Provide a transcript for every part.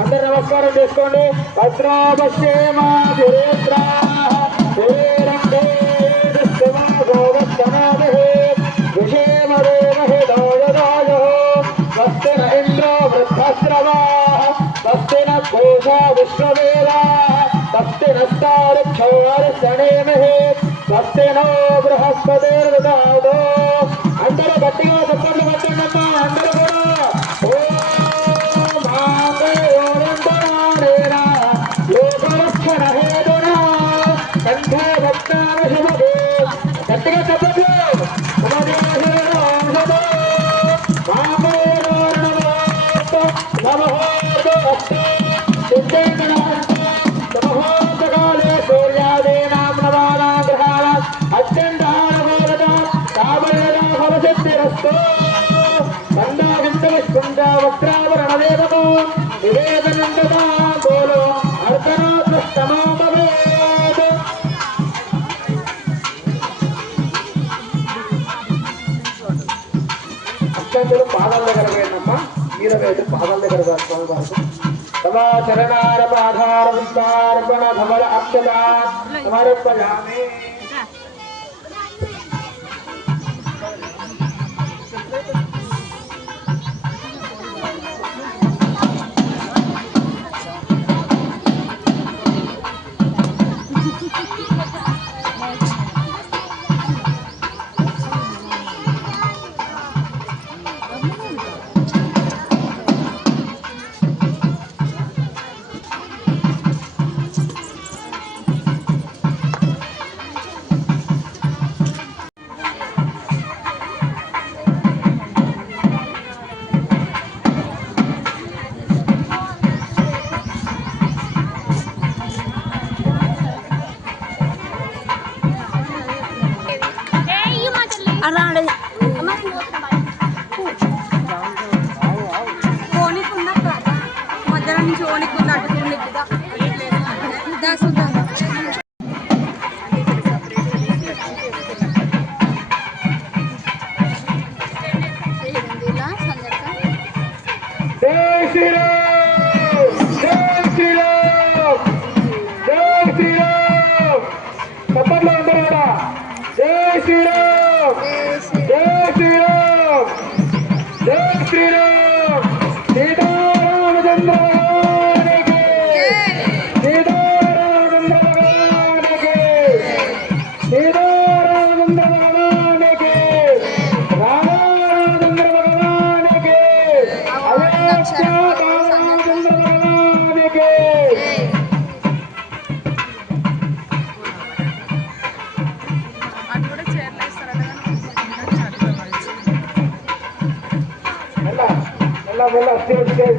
అందరు నమస్కారం చేసుకోండి. భద్రాపశ్యేమా ధీరేంద్ర స్వస్తి న ఇంద్రో వృద్ధశ్రవా స్వస్తి న పూషా విశ్వవేదా స్వస్తి నస్తారిక్షణేమహే స్వస్తి నో బృహస్పతిర్దదాతు. అందరూ గట్టిగా చప్పట్లు కొట్టండమ్మా. అందరూ కూడా లోకరక్షణ హేతునా కంఠే భక్తాన శుభే. గట్టిగా చప్పట్లు. సమహోదకాలే సూర్యాదీనాం నవానాం గ్రహాణాం అత్యంతానుకూలత కామయనాభవసిద్ధిరస్తు. మందావిందవిష్కుంద వక్రావరణవేదమో నివేదనందదా గోలో అర్ధనోదృష్టమో భవేత్. అత్యంతులు పాదాల దగ్గర పోయిందమ్మా. ఈరవేదు పాదాల దగ్గర స్వామి వారు తమా చరణార పాధార విస్తార్పణ ధమల అక్షతా సమర్పయామి. మధ్యాహ్నం నుంచి ఓనికున్న అటు చూడలేదా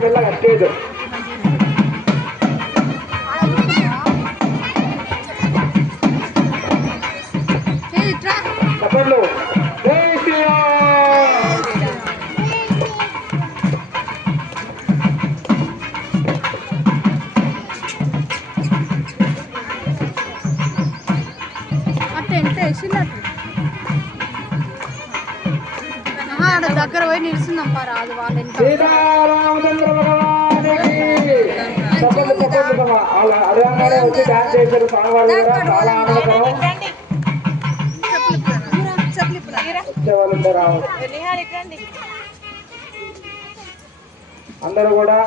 మెల్లగా స్టేజ్ చెప్పండి. జై శ్రీరామ్. దగ్గర పోయి నిలుస్తున్నాం రాదు వాళ్ళు. సీతారామచంద్ర భగవానికి అదే వచ్చి డాన్స్ చేశారు స్వామివారు కూడా. చాలా ఆనందకరం. వచ్చేవాళ్ళందరూ అందరూ కూడా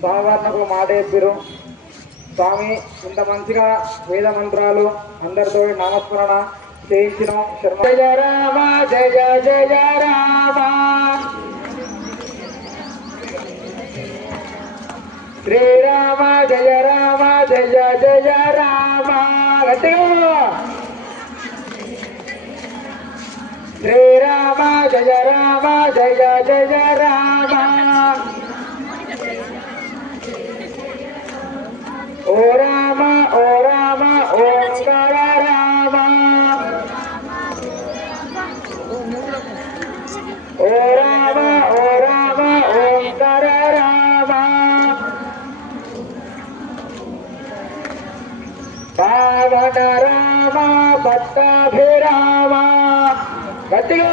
స్వామివారిని ఒక మాట చెప్పారు. స్వామి ఇంత మంచిగా వేద మంత్రాలు అందరితో నామస్మరణ చేయించినాం. జయ రామ జయ జయ రామ శ్రీరామ జయ రామ జయ జయ రామ. గట్టిగా శ్రీరామ జయ రామ జయ జయ రామ. ఓ రామ ఓ రామ ఓంకార రామ. ఓ రామ ఓంకార రామ. పావన రామ పట్టాభిరామ. గట్టిగా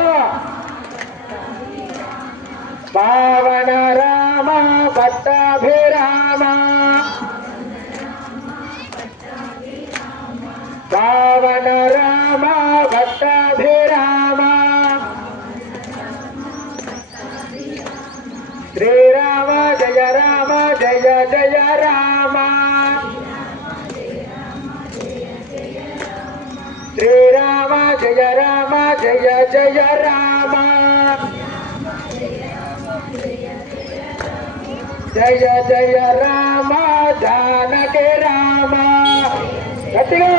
పావన రామ పట్టాభిరామ. జయ రామ శ్రీరామ జయ రామ జయ జయ రామ జయ జయ రామ జానకి రామ గట్టిగా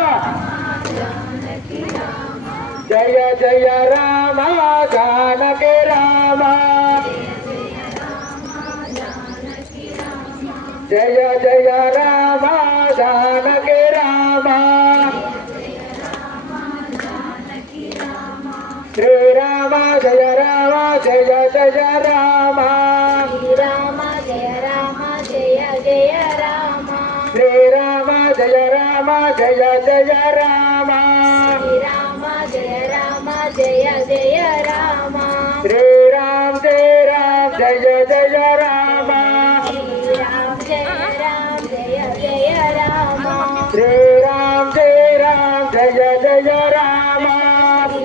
జయ జయ రామ జానకి రామ జయ జయ రామ జానకి రామ శ్రీరామ జయ రామ జయ జయ రామ శ్రీరామ జయ రామ జయ జయ రామ శ్రీరామ జయ రామ జయ జయ రామ శ్రీరామ జయ రామ జయ జయ రామ శ్రీరామ జయ రామ జయ జయ రామ శ్రీరామ జయ రామ జయ జయ రామ శ్రీరామ జయ రామ జయ జయ రామ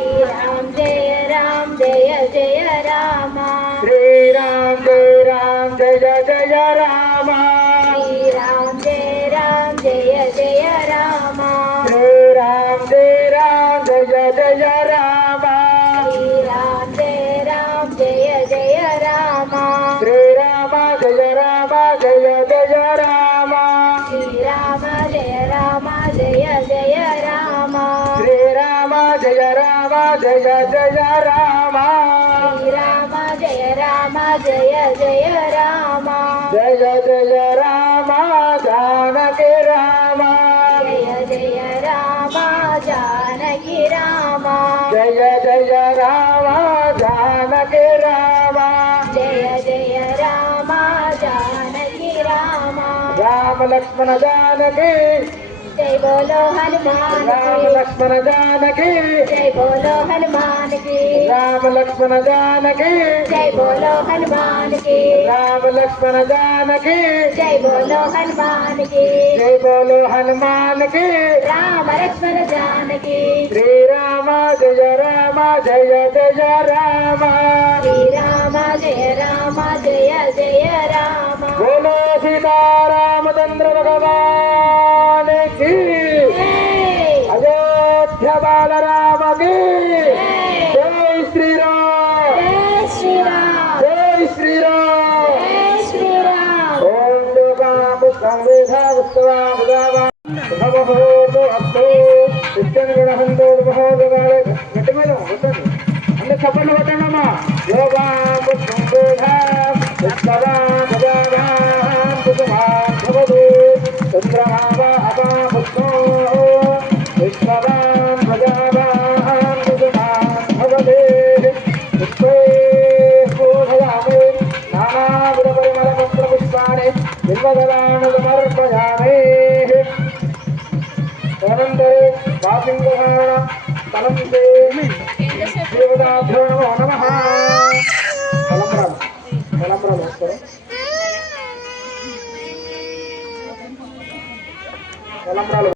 శ్రీరామ జయ రామ జయ జయ రామ శ్రీరామ జయ రామ జయ జయ రామ శ్రీరామ జయ రామ జయ జయ రామ శ్రీరామ జయ రామ జయ జయ రామ శ్రీరామ జయ రామ జయ జయ రామ శ్రీరామ జయ రామ జయ జయ రామ శ్రీరామ జయ రామ జయ జయ రామ శ్రీరామ జయ రామ జయ జయ రామ శ్రీరామ జయ రామ జయ జయ రామ జయ జయ రామ జానకి రామ జయ జయ రామ జానకి రామ జయ జయ రామ జానకి రామ జయ జయ రామ జానకి రామ రామ లక్ష్మణ జానకి జై బోలో హనుమాన్ రామ లక్ష్మణ జానకి జై బోలో హనుమాన్ కి రామ లక్ష్మణ జానకి జై బోలో హనుమాన్ కి రామ లక్ష్మణ జానకి జై బోలో హనుమాన్ కి జై బోలో హనుమాన్ కి రామ లక్ష్మణ జానకి శ్రీరామ జయ రామ జయ జయ రామ శ్రీరామ జయ రామ జయ జయ రామ బోలో సీతారామచంద్ర భగవాన్ की జై अयोध्या बालराम की जय श्री राम జై శ్రీరామ్ जय श्री राम జై శ్రీరామ్ ओम देवामुत्तम वेदामुत्तवामुदावामुहमुहूर्तो अस्तु नित्यं गुणहन्तो महोदवाले गट्टिमेलो वट्टंడి అన్ని చప్పట్లు కొట్టండమ్మా యోగాముత్తం వేదాముత్తవాముదావాముతుమాం భవతు చంద్రమావ అపాముత్తో విశ్వవాన్ ప్రజావాముతుమాం భవతే పుష్పే పూజయామి నానావిధపరిమళపత్రపుష్పాణి బిల్వదళానుసమర్పయామి అనంతరే వాసింగహాణ తలం దేవతాభ్యో నమో నమః తలంబ్రాలు వస్తారు తలంబ్రాలు